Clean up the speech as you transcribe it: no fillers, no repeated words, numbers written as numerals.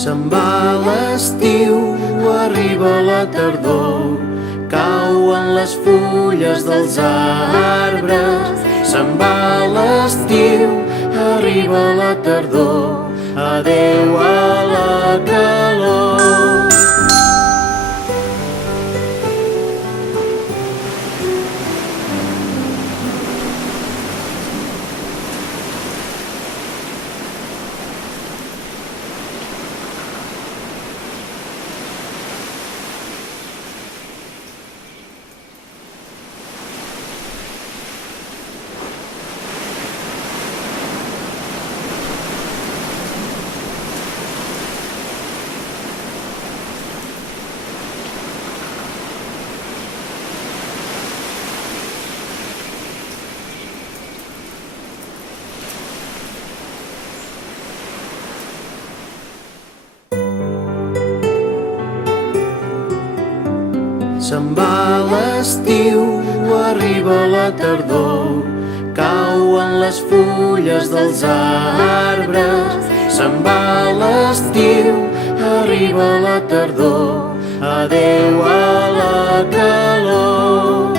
Se'n va l'estiu, arriba la tardor, cauen les fulles dels arbres. Se'n va l'estiu, arriba la tardor, adeu a la calor. Se'n va l'estiu, arriba la tardor, cauen les fulles dels arbres. Se'n va l'estiu, arriba la tardor, adeu a la calor.